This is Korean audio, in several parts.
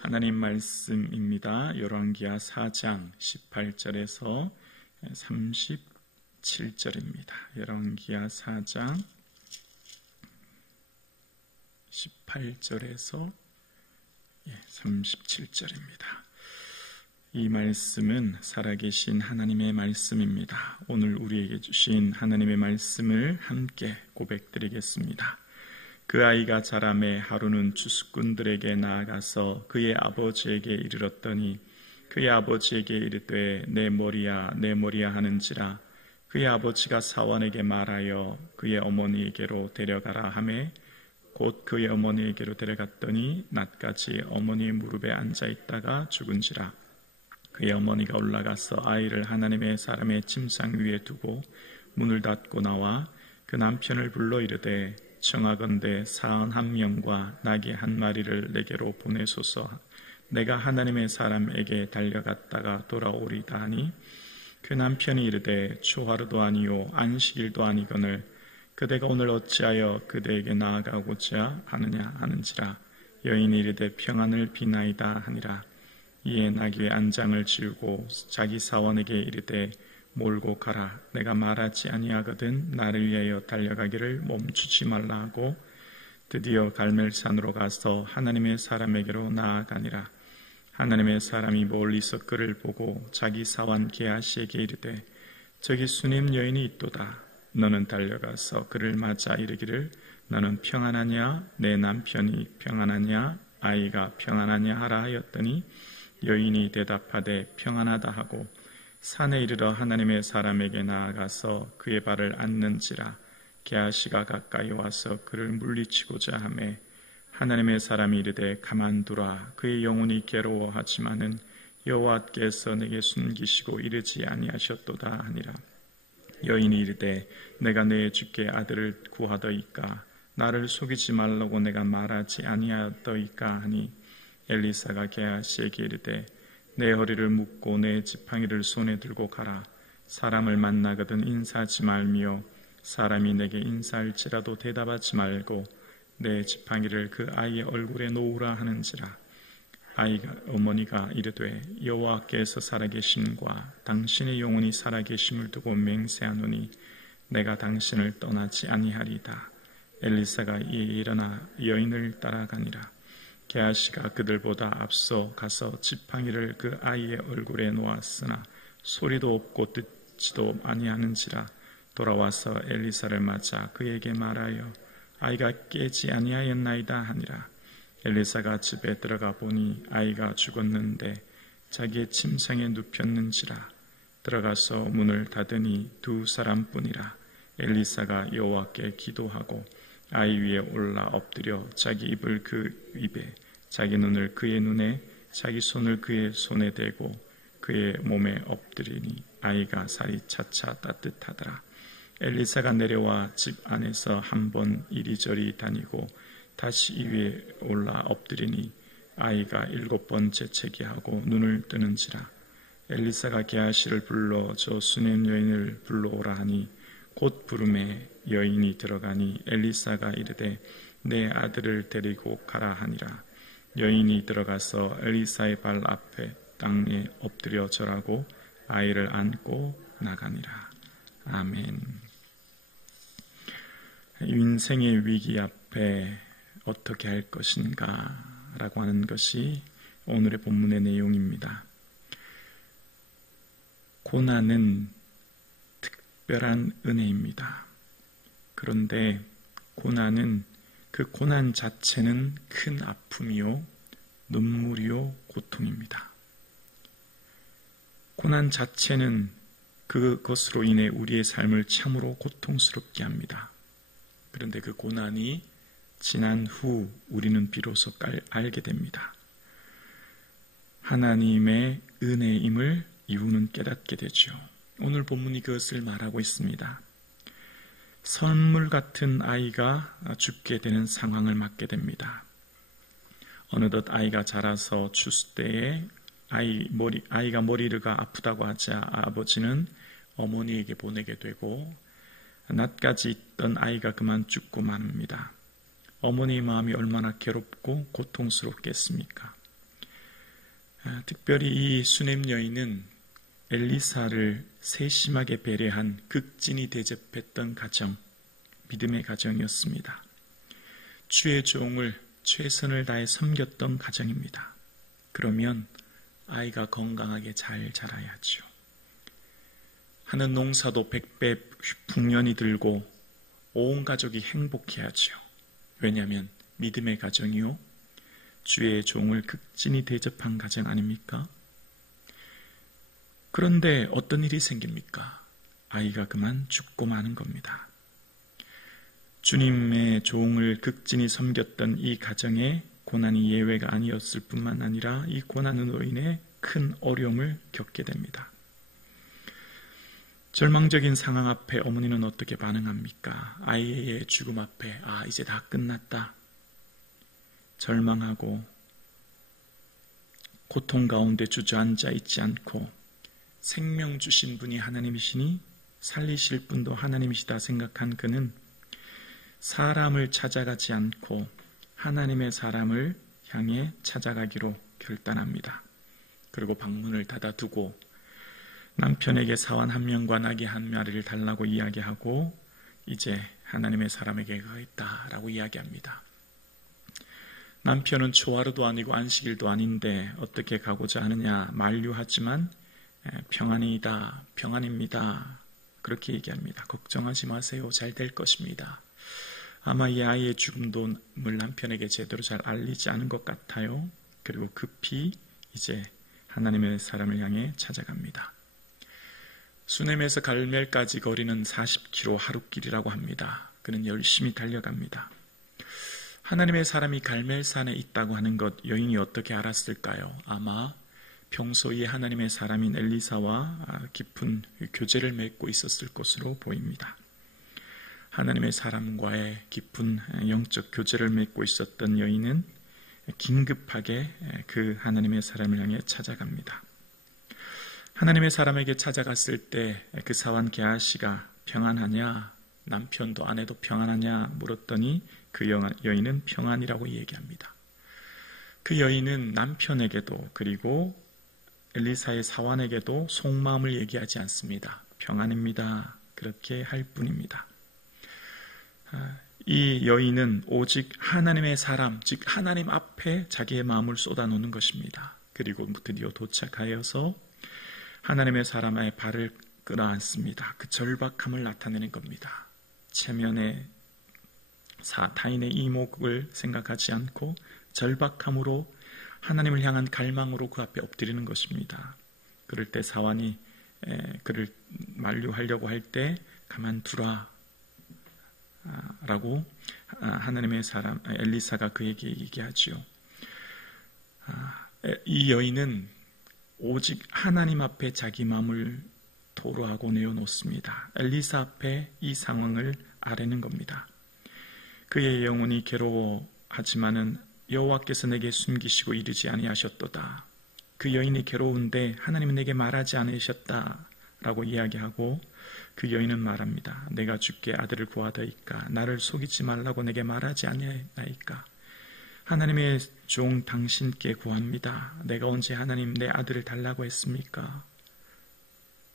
하나님 말씀입니다. 열왕기하 4장 18절에서 37절입니다. 열왕기하 4장 18절에서 37절입니다. 이 말씀은 살아계신 하나님의 말씀입니다. 오늘 우리에게 주신 하나님의 말씀을 함께 고백드리겠습니다. 그 아이가 자라매 하루는 주수꾼들에게 나아가서 그의 아버지에게 이르렀더니 그의 아버지에게 이르되 내 머리야 내 머리야 하는지라. 그의 아버지가 사환에게 말하여 그의 어머니에게로 데려가라 하매 곧 그의 어머니에게로 데려갔더니 낮까지 어머니의 무릎에 앉아있다가 죽은지라. 그의 어머니가 올라가서 아이를 하나님의 사람의 침상 위에 두고 문을 닫고 나와 그 남편을 불러 이르되 청하건대 사흔 한 명과 나귀 한 마리를 내게로 보내소서. 내가 하나님의 사람에게 달려갔다가 돌아오리다 하니 그 남편이 이르되 초하루도 아니요 안식일도 아니거늘 그대가 오늘 어찌하여 그대에게 나아가고자 하느냐 하는지라. 여인이 이르되 평안을 비나이다 하니라. 이에 나귀의 안장을 지우고 자기 사원에게 이르되 몰고 가라. 내가 말하지 아니하거든 나를 위하여 달려가기를 멈추지 말라 하고 드디어 갈멜산으로 가서 하나님의 사람에게로 나아가니라. 하나님의 사람이 멀리서 그를 보고 자기 사원 게하시에게 이르되 저기 수님 여인이 있도다. 너는 달려가서 그를 맞아 이르기를 너는 평안하냐 내 남편이 평안하냐 아이가 평안하냐 하라 하였더니 여인이 대답하되 평안하다 하고 산에 이르러 하나님의 사람에게 나아가서 그의 발을 앉는지라. 게하시가 가까이 와서 그를 물리치고자 하매 하나님의 사람이 이르되 가만두라. 그의 영혼이 괴로워하지만은 여호와께서 내게 숨기시고 이르지 아니하셨도다 하니라. 여인이 이르되 내가 내 주께 아들을 구하더이까 나를 속이지 말라고 내가 말하지 아니하더이까 하니 엘리사가 게하시에게 이르되 내 허리를 묶고 내 지팡이를 손에 들고 가라. 사람을 만나거든 인사하지 말며 사람이 내게 인사할지라도 대답하지 말고 내 지팡이를 그 아이의 얼굴에 놓으라 하는지라. 아이가 어머니가 이르되 여호와께서 살아계심과 당신의 영혼이 살아계심을 두고 맹세하노니 내가 당신을 떠나지 아니하리다. 엘리사가 이에 일어나 여인을 따라가니라. 게하시가 그들보다 앞서 가서 지팡이를 그 아이의 얼굴에 놓았으나 소리도 없고 듣지도 아니하는지라. 돌아와서 엘리사를 맞아 그에게 말하여 아이가 깨지 아니하였나이다 하니라. 엘리사가 집에 들어가 보니 아이가 죽었는데 자기의 침상에 눕혔는지라. 들어가서 문을 닫으니 두 사람뿐이라. 엘리사가 여호와께 기도하고 아이 위에 올라 엎드려 자기 입을 그 입에 자기 눈을 그의 눈에 자기 손을 그의 손에 대고 그의 몸에 엎드리니 아이가 살이 차차 따뜻하더라. 엘리사가 내려와 집 안에서 한 번 이리저리 다니고 다시 이 위에 올라 엎드리니 아이가 7번 재채기하고 눈을 뜨는지라. 엘리사가 게하시를 불러 저 수냄 여인을 불러오라 하니 곧 부름에 여인이 들어가니 엘리사가 이르되 내 아들을 데리고 가라 하니라. 여인이 들어가서 엘리사의 발 앞에 땅에 엎드려 절하고 아이를 안고 나가니라. 아멘. 인생의 위기 앞에 어떻게 할 것인가 라고 하는 것이 오늘의 본문의 내용입니다. 고난은 특별한 은혜입니다. 그런데 고난은 그 고난 자체는 큰 아픔이요 눈물이요 고통입니다. 고난 자체는 그것으로 인해 우리의 삶을 참으로 고통스럽게 합니다. 그런데 그 고난이 지난 후 우리는 비로소 알게 됩니다. 하나님의 은혜임을 이후는 깨닫게 되죠. 오늘 본문이 그것을 말하고 있습니다. 선물 같은 아이가 죽게 되는 상황을 맞게 됩니다. 어느덧 아이가 자라서 추수 때에 아이가 머리가 아프다고 하자 아버지는 어머니에게 보내게 되고 낮까지 있던 아이가 그만 죽고 맙니다. 어머니의 마음이 얼마나 괴롭고 고통스럽겠습니까? 특별히 이 수넴 여인은 엘리사를 세심하게 배려한 극진히 대접했던 가정, 믿음의 가정이었습니다. 주의 종을 최선을 다해 섬겼던 가정입니다. 그러면 아이가 건강하게 잘 자라야죠. 하는 농사도 100배 풍년이 들고 온 가족이 행복해야죠. 왜냐하면 믿음의 가정이요, 주의 종을 극진히 대접한 가정 아닙니까? 그런데 어떤 일이 생깁니까? 아이가 그만 죽고 마는 겁니다. 주님의 종을 극진히 섬겼던 이 가정에 고난이 예외가 아니었을 뿐만 아니라 이 고난으로 인해 큰 어려움을 겪게 됩니다. 절망적인 상황 앞에 어머니는 어떻게 반응합니까? 아이의 죽음 앞에 이제 다 끝났다. 절망하고 고통 가운데 주저앉아 있지 않고 생명 주신 분이 하나님이시니 살리실 분도 하나님이시다 생각한 그는 사람을 찾아가지 않고 하나님의 사람을 향해 찾아가기로 결단합니다. 그리고 방문을 닫아두고 남편에게 사환 한 명과 나귀 한 마리를 달라고 이야기하고 이제 하나님의 사람에게 가겠다라고 이야기합니다. 남편은 초하루도 아니고 안식일도 아닌데 어떻게 가고자 하느냐 만류하지만 평안이다, 평안입니다. 그렇게 얘기합니다. 걱정하지 마세요. 잘 될 것입니다. 아마 이 아이의 죽음을 남편에게 제대로 잘 알리지 않은 것 같아요. 그리고 급히 이제 하나님의 사람을 향해 찾아갑니다. 수넴에서 갈멜까지 거리는 40km 하루길이라고 합니다. 그는 열심히 달려갑니다. 하나님의 사람이 갈멜산에 있다고 하는 것 여인이 어떻게 알았을까요? 아마 평소에 하나님의 사람인 엘리사와 깊은 교제를 맺고 있었을 것으로 보입니다. 하나님의 사람과의 깊은 영적 교제를 맺고 있었던 여인은 긴급하게 그 하나님의 사람을 향해 찾아갑니다. 하나님의 사람에게 찾아갔을 때 그 사환 게하시가 평안하냐, 남편도 아내도 평안하냐 물었더니 그 여인은 평안이라고 얘기합니다. 그 여인은 남편에게도 그리고 엘리사의 사환에게도 속마음을 얘기하지 않습니다. 평안입니다. 그렇게 할 뿐입니다. 이 여인은 오직 하나님의 사람, 즉 하나님 앞에 자기의 마음을 쏟아놓는 것입니다. 그리고 드디어 도착하여서 하나님의 사람의 발을 끌어안습니다. 그 절박함을 나타내는 겁니다. 체면에 타인의 이목을 생각하지 않고 절박함으로 하나님을 향한 갈망으로 그 앞에 엎드리는 것입니다. 그럴 때 사환이 그를 만류하려고 할 때 가만두라 라고 하나님의 사람 엘리사가 그에게 얘기하죠. 이 여인은 오직 하나님 앞에 자기 마음을 토로하고 내어놓습니다. 엘리사 앞에 이 상황을 아뢰는 겁니다. 그의 영혼이 괴로워하지만은 여호와께서 내게 숨기시고 이르지 아니하셨도다. 그 여인이 괴로운데 하나님은 내게 말하지 않으셨다라고 이야기하고 그 여인은 말합니다. 내가 주께 아들을 구하다이까 나를 속이지 말라고 내게 말하지 아니하나이까. 하나님의 종 당신께 구합니다. 내가 언제 하나님 내 아들을 달라고 했습니까?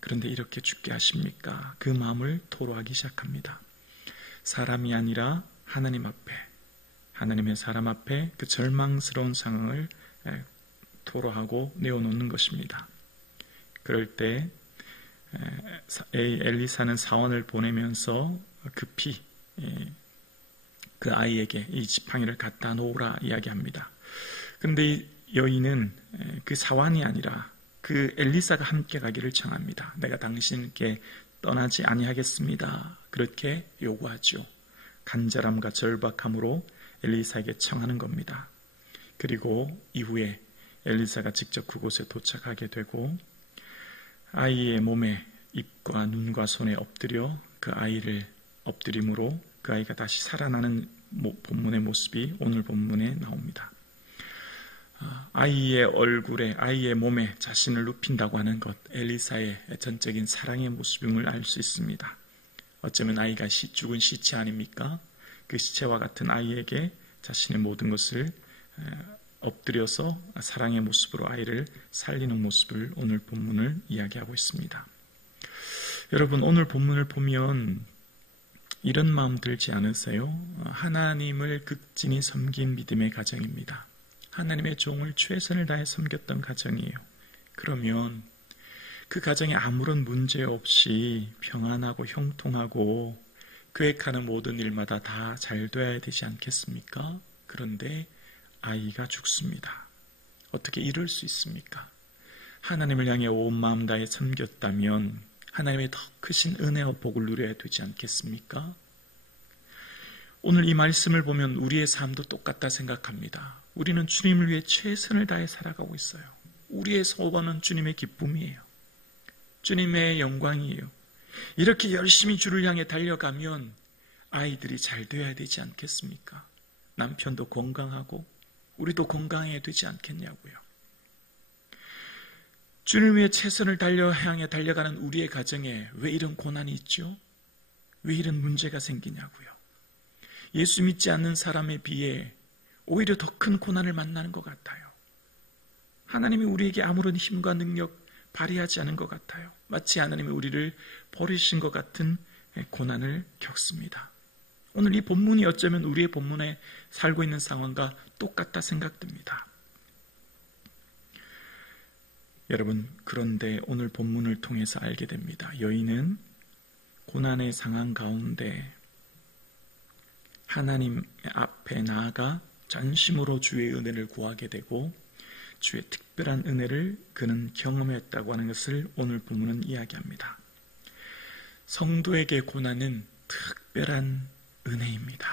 그런데 이렇게 죽게 하십니까? 그 마음을 토로하기 시작합니다. 사람이 아니라 하나님 앞에, 하나님의 사람 앞에 그 절망스러운 상황을 토로하고 내어놓는 것입니다. 그럴 때 엘리사는 사원을 보내면서 급히 그 아이에게 이 지팡이를 갖다 놓으라 이야기합니다. 그런데 이 여인은 그 사원이 아니라 그 엘리사가 함께 가기를 청합니다. 내가 당신께 떠나지 아니하겠습니다. 그렇게 요구하죠. 간절함과 절박함으로 엘리사에게 청하는 겁니다. 그리고 이후에 엘리사가 직접 그곳에 도착하게 되고 아이의 몸에 입과 눈과 손에 엎드려 그 아이를 엎드림으로 그 아이가 다시 살아나는 본문의 모습이 오늘 본문에 나옵니다. 아이의 얼굴에, 아이의 몸에 자신을 눕힌다고 하는 것, 엘리사의 전적인 사랑의 모습임을 알 수 있습니다. 어쩌면 아이가 죽은 시체 아닙니까? 그 시체와 같은 아이에게 자신의 모든 것을 엎드려서 사랑의 모습으로 아이를 살리는 모습을 오늘 본문을 이야기하고 있습니다. 여러분, 오늘 본문을 보면 이런 마음 들지 않으세요? 하나님을 극진히 섬긴 믿음의 가정입니다. 하나님의 종을 최선을 다해 섬겼던 가정이에요. 그러면 그 가정에 아무런 문제 없이 평안하고 형통하고 계획하는 모든 일마다 다 잘 돼야 되지 않겠습니까? 그런데 아이가 죽습니다. 어떻게 이럴 수 있습니까? 하나님을 향해 온 마음 다해 섬겼다면 하나님의 더 크신 은혜와 복을 누려야 되지 않겠습니까? 오늘 이 말씀을 보면 우리의 삶도 똑같다 생각합니다. 우리는 주님을 위해 최선을 다해 살아가고 있어요. 우리의 소원은 주님의 기쁨이에요. 주님의 영광이에요. 이렇게 열심히 주를 향해 달려가면 아이들이 잘 돼야 되지 않겠습니까? 남편도 건강하고 우리도 건강해야 되지 않겠냐고요. 주님을 위해 최선을 향해 달려가는 우리의 가정에 왜 이런 고난이 있죠? 왜 이런 문제가 생기냐고요. 예수 믿지 않는 사람에 비해 오히려 더 큰 고난을 만나는 것 같아요. 하나님이 우리에게 아무런 힘과 능력 발휘하지 않은 것 같아요. 마치 하나님이 우리를 버리신 것 같은 고난을 겪습니다. 오늘 이 본문이 어쩌면 우리의 본문에 살고 있는 상황과 똑같다 생각됩니다. 여러분, 그런데 오늘 본문을 통해서 알게 됩니다. 여인은 고난의 상황 가운데 하나님 앞에 나아가 전심으로 주의 은혜를 구하게 되고 주의 특별한 은혜를 그는 경험했다고 하는 것을 오늘 본문은 이야기합니다. 성도에게 고난은 특별한 은혜입니다.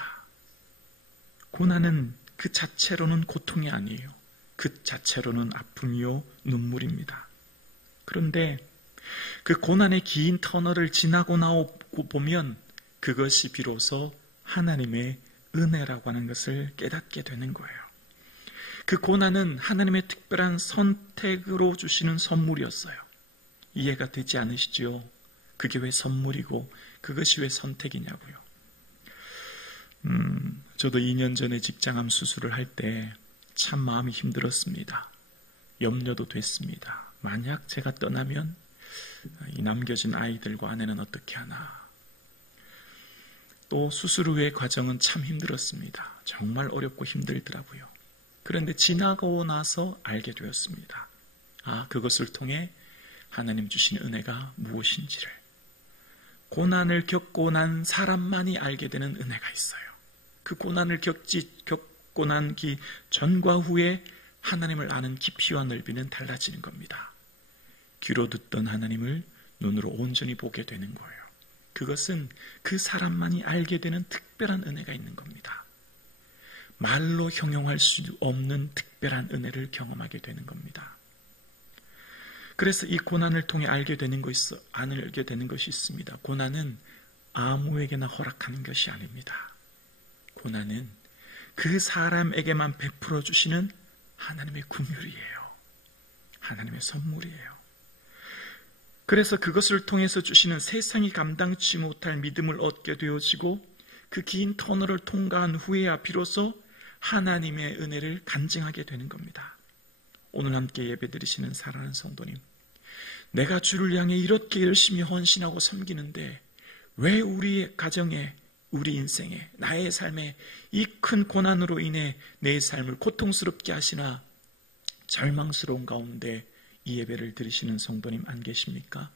고난은 그 자체로는 고통이 아니에요. 그 자체로는 아픔이요 눈물입니다. 그런데 그 고난의 긴 터널을 지나고 나오고 보면 그것이 비로소 하나님의 은혜라고 하는 것을 깨닫게 되는 거예요. 그 고난은 하나님의 특별한 선택으로 주시는 선물이었어요. 이해가 되지 않으시죠? 그게 왜 선물이고 그것이 왜 선택이냐고요. 저도 2년 전에 직장암 수술을 할 때 참 마음이 힘들었습니다. 염려도 됐습니다. 만약 제가 떠나면 이 남겨진 아이들과 아내는 어떻게 하나. 또 수술 후의 과정은 참 힘들었습니다. 정말 어렵고 힘들더라고요. 그런데 지나고 나서 알게 되었습니다. 그것을 통해 하나님 주신 은혜가 무엇인지를. 고난을 겪고 난 사람만이 알게 되는 은혜가 있어요. 그 고난을 겪고 난 전과 후에 하나님을 아는 깊이와 넓이는 달라지는 겁니다. 귀로 듣던 하나님을 눈으로 온전히 보게 되는 거예요. 그것은 그 사람만이 알게 되는 특별한 은혜가 있는 겁니다. 말로 형용할 수 없는 특별한 은혜를 경험하게 되는 겁니다. 그래서 이 고난을 통해 알게 되는 것이 있습니다. 고난은 아무에게나 허락하는 것이 아닙니다. 고난은 그 사람에게만 베풀어 주시는 하나님의 긍휼이에요. 하나님의 선물이에요. 그래서 그것을 통해서 주시는 세상이 감당치 못할 믿음을 얻게 되어지고 그 긴 터널을 통과한 후에야 비로소 하나님의 은혜를 간증하게 되는 겁니다. 오늘 함께 예배드리시는 사랑하는 성도님, 내가 주를 향해 이렇게 열심히 헌신하고 섬기는데 왜 우리 가정에, 우리 인생에, 나의 삶에 이 큰 고난으로 인해 내 삶을 고통스럽게 하시나 절망스러운 가운데 이 예배를 드리시는 성도님 안 계십니까?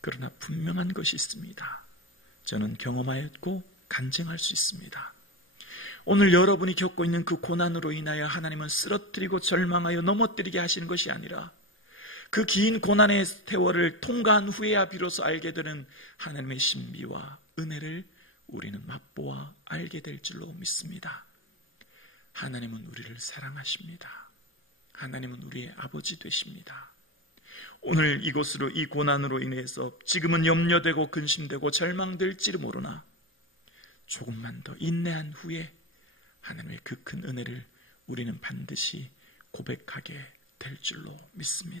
그러나 분명한 것이 있습니다. 저는 경험하였고 간증할 수 있습니다. 오늘 여러분이 겪고 있는 그 고난으로 인하여 하나님은 쓰러뜨리고 절망하여 넘어뜨리게 하시는 것이 아니라 그 긴 고난의 세월을 통과한 후에야 비로소 알게 되는 하나님의 신비와 은혜를 우리는 맛보아 알게 될 줄로 믿습니다. 하나님은 우리를 사랑하십니다. 하나님은 우리의 아버지 되십니다. 오늘 이곳으로 이 고난으로 인해서 지금은 염려되고 근심되고 절망될지도 모르나 조금만 더 인내한 후에 하나님의 그 큰 은혜를 우리는 반드시 고백하게 될 줄로 믿습니다.